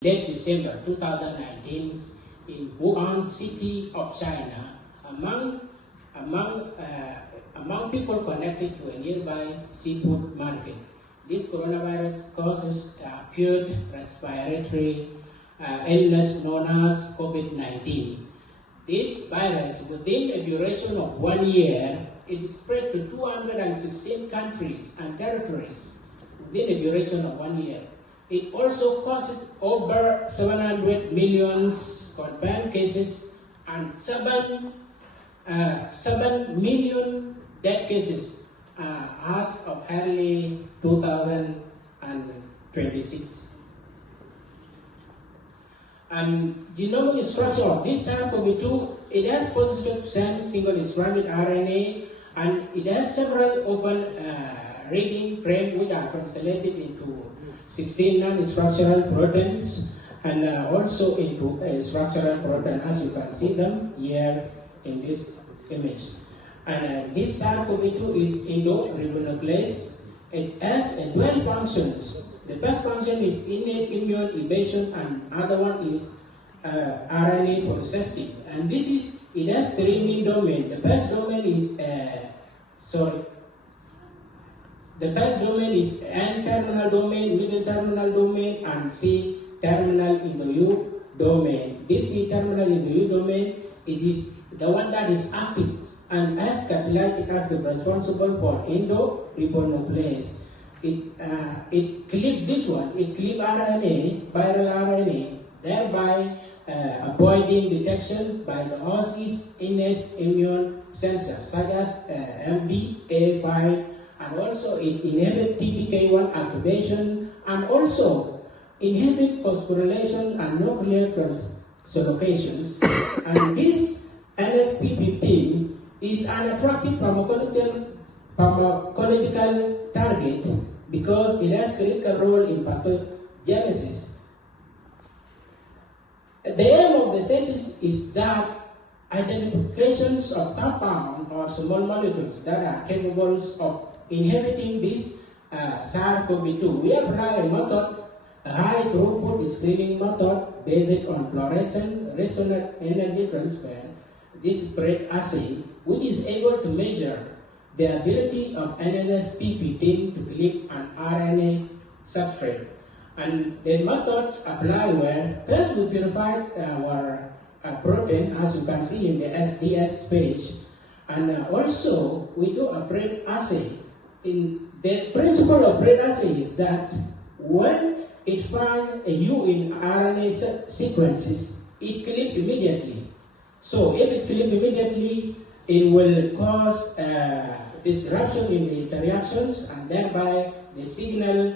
late December 2019 in Wuhan city of China among people connected to a nearby seafood market. This coronavirus causes acute respiratory illness known as COVID-19. This virus, within a duration of 1 year, it spread to 216 countries and territories within a duration of 1 year. It also causes over 700 million confirmed cases and 7 million death cases as of early 2026. And genomic structure of this SARS-CoV-2, it has positive single-stranded RNA, and it has several open reading frames which are translated into 16 non-structural proteins and also into a structural protein, as you can see them here in this image. And this SARS-CoV-2 is endonuclease. It has dual functions. The first function is innate immune evasion, and other one is RNA processing. And it has 3 main domains. The first domain is N-terminal domain, middle terminal domain, and C-terminal in the U domain. This C-terminal in the U domain, it is the one that is active and has catalytic active responsible for endoribonuclease. It clips this one, it clips RNA, viral RNA, thereby avoiding detection by the host's innate immune sensors such as MVA5, and also it inhibits TPK1 activation, and also inhibit phosphorylation and nuclear translocations. And this NSP15 is an attractive pharmacological target because it has critical role in pathogenesis. The aim of the thesis is that identifications of compound or small molecules that are capable of inhibiting this SARS-CoV-2. We apply a method, a high throughput screening method based on fluorescent resonant energy transfer, this spread assay, which is able to measure the ability of NSP15 to clip an RNA substrate. And the methods applied were, first we purified our protein, as you can see in the SDS page, and also we do a PRED assay. In the principle of PRED assay is that when it finds a U in RNA sequences, it clips immediately. So if it clips immediately, it will cause disruption in the interactions, and thereby the signal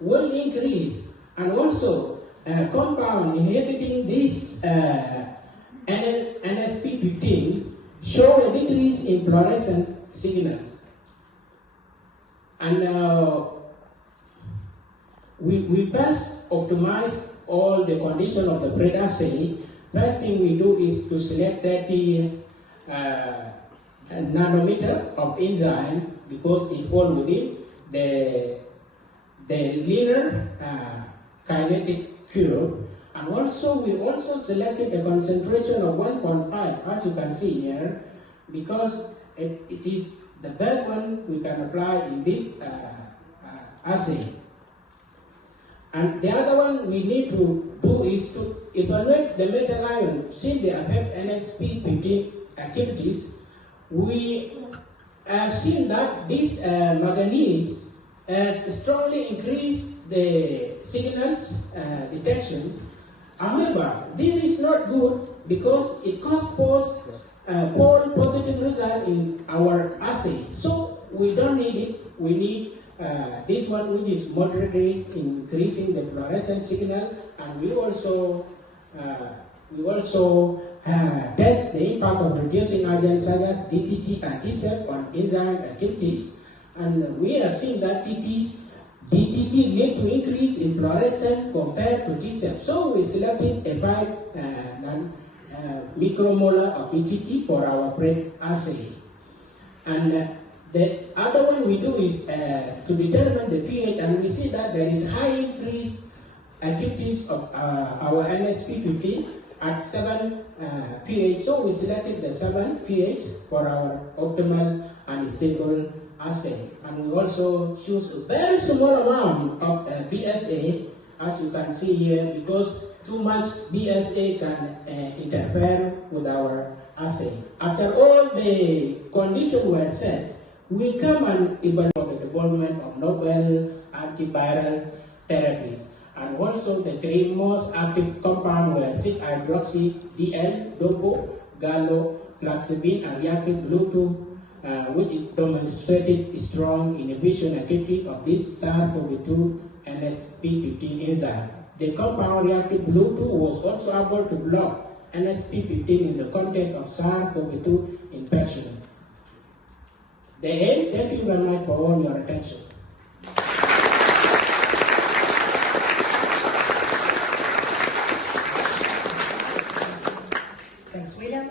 will increase. And also, compound inhibiting this NSP15 show a decrease in fluorescent signals. And we first optimize all the condition of the PRED assay. First thing we do is to select 30 nanometer of enzyme because it falls within the linear kinetic curve. And also we also selected a concentration of 1.5, as you can see here, because it is the best one we can apply in this assay. And the other one we need to do is to evaluate the metal ion. Since they affect NSP15 activities, we have seen that this manganese has strongly increased the signals detection. However, this is not good because it causes false positive result in our assay. So we don't need it. We need this one, which is moderately increasing the fluorescent signal, and we also test the impact of reducing agents such as DTT and TCEP on enzyme activities, and we have seen that DTT lead to increase in fluorescence compared to TCEP. So we selected a 5 micromolar of DTT for our PRED assay. And the other one we do is to determine the pH, and we see that there is high increase activities of our NSP15 at 7 pH. So we selected the 7 pH for our optimal and stable assay. And we also choose a very small amount of BSA, as you can see here, because too much BSA can interfere with our assay. After all the conditions were set, we come and evaluate the development of novel antiviral therapies. And also the three most active compounds were 6-hydroxy-DL, DOPO, galloflaxibine, and reactive Bluetooth, which demonstrated strong inhibition activity of this SARS-CoV-2 NSP15 enzyme. The compound reactive Bluetooth was also able to block NSP15 in the context of SARS-CoV-2 infection. The end. Thank you very much for all your attention. Thanks, William.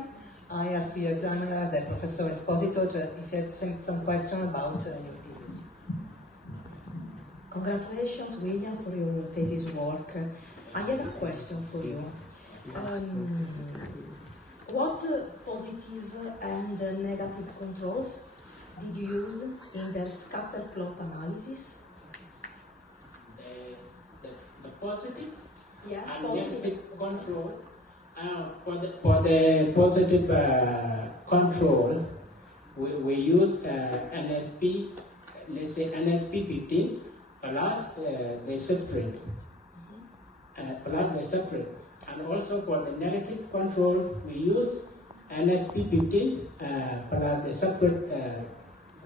I asked the examiner, the Professor Esposito, if he had some question about your thesis. Congratulations, William, for your thesis work. I have a question for you. What positive and negative controls did you use in the scatter plot analysis? The positive and positive. negative control. For the positive control, we use NSP, let's say NSP15 plus the substrate, and also for the negative control, we use NSP15 plus the substrate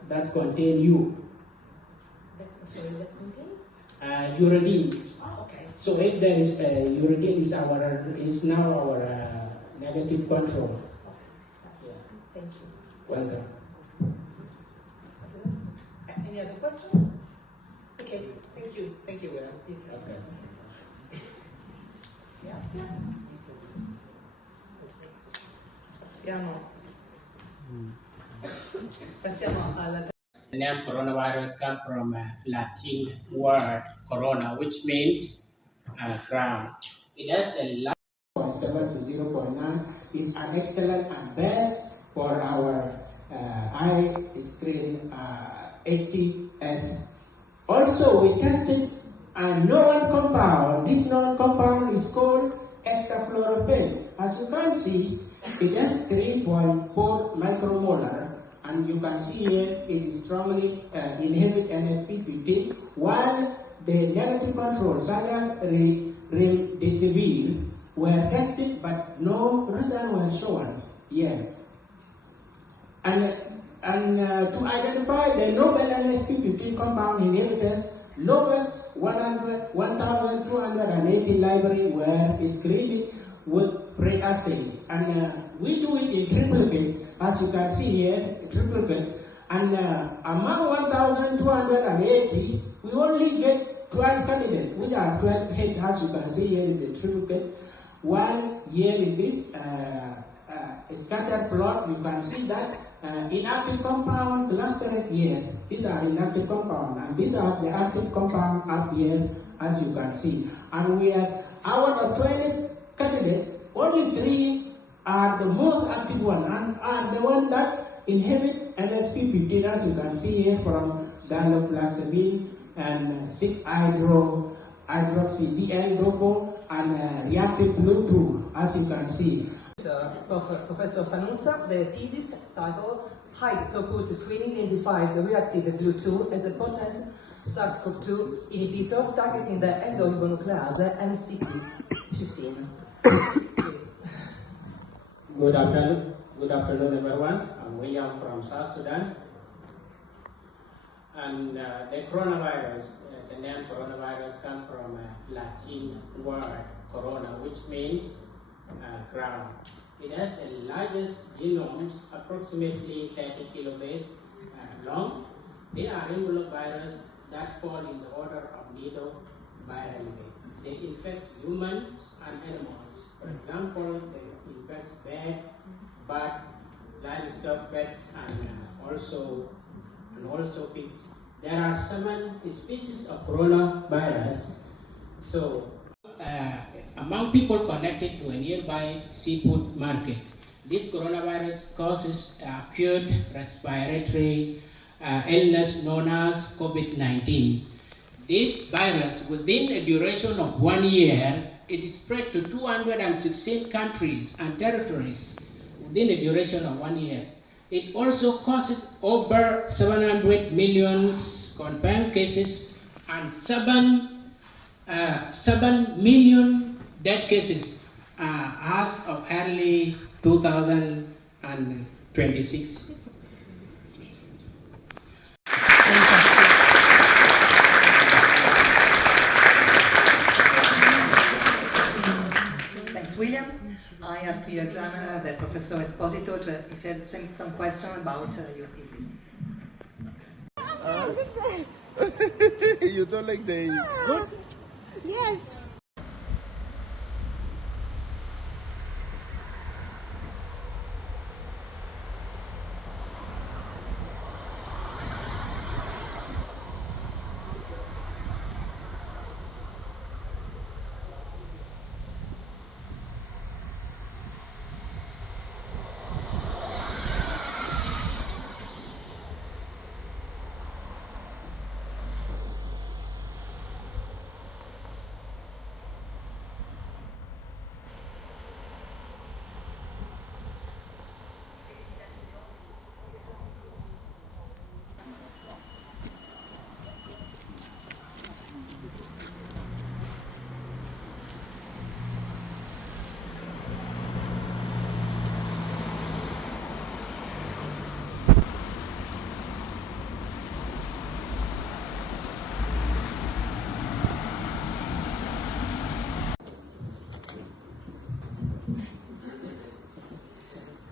that contain U. That contain? Uridine. Oh, okay. So if there is uridine is now our negative control. Okay. Yeah. Thank you. Welcome. Any other question? Okay, thank you. Thank you, William. Okay. Grazie. Passiamo alla... The name coronavirus comes from Latin word corona, which means crown. It has a 0.7 to 0.9. It's an excellent and best for our eye screen 80S. Also, we tested a novel compound. This novel compound is called hexafluorophane. As you can see, it has 3.4 micromolar. And you can see here it strongly inhibits NSP15, while the negative controls, such as remdesivir, were tested but no result was shown yet. And to identify the novel NSP15 compound inhibitors, Lovex 1280 library were screened with pre-assay, and we do it in triplicate, as you can see here, triplicate, and among 1280, we only get 12 candidates, which are 12 hits, as you can see here in the triplicate, while here in this scatter plot, you can see that inactive compound clustered here. These are inactive compound, and these are the active compound up here, as you can see. And we have out of 20 candidates, only 3 are the most active one, and are the one that inhibit NSP15, as you can see here from galloflaxibine and 6-hydroxy-DL DOPO and reactive Bluetooth, as you can see. Professor Fanuzza, the thesis titled High Throughput Screening Identifies the Reactive Bluetooth as a potent SARS-CoV-2 inhibitor targeting the endonuclease NCP15. Good afternoon everyone. I'm William from South Sudan. And the coronavirus, the name coronavirus comes from a Latin word corona, which means crown. It has the largest genomes, approximately 30 kilobase long. They are enveloped virus that fall in the order of nidovirales. They infect humans and animals. For example, they infect bird, livestock, pets, and also pigs. There are 7 species of coronavirus. So among people connected to a nearby seafood market. This coronavirus causes acute respiratory illness known as COVID-19. This virus, within a duration of 1 year, it is spread to 216 countries and territories within a duration of 1 year. It also causes over 700 million confirmed cases and 7 million dead cases as of early 2026. Thanks, William. I ask the examiner, the Professor Esposito, if he had some question about your thesis. You don't like the good? Yes.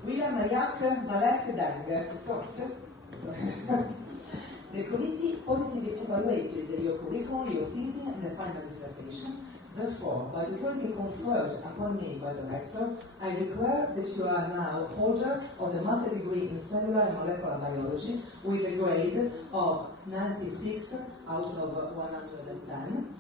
William Jack Malek Deng, Scott. The committee positively evaluated your curriculum, your thesis, and the final dissertation. Therefore, by the authority conferred upon me by the rector, I declare that you are now holder of the master degree in cellular and molecular biology with a grade of 96 out of 110.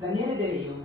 Daniele De Rio.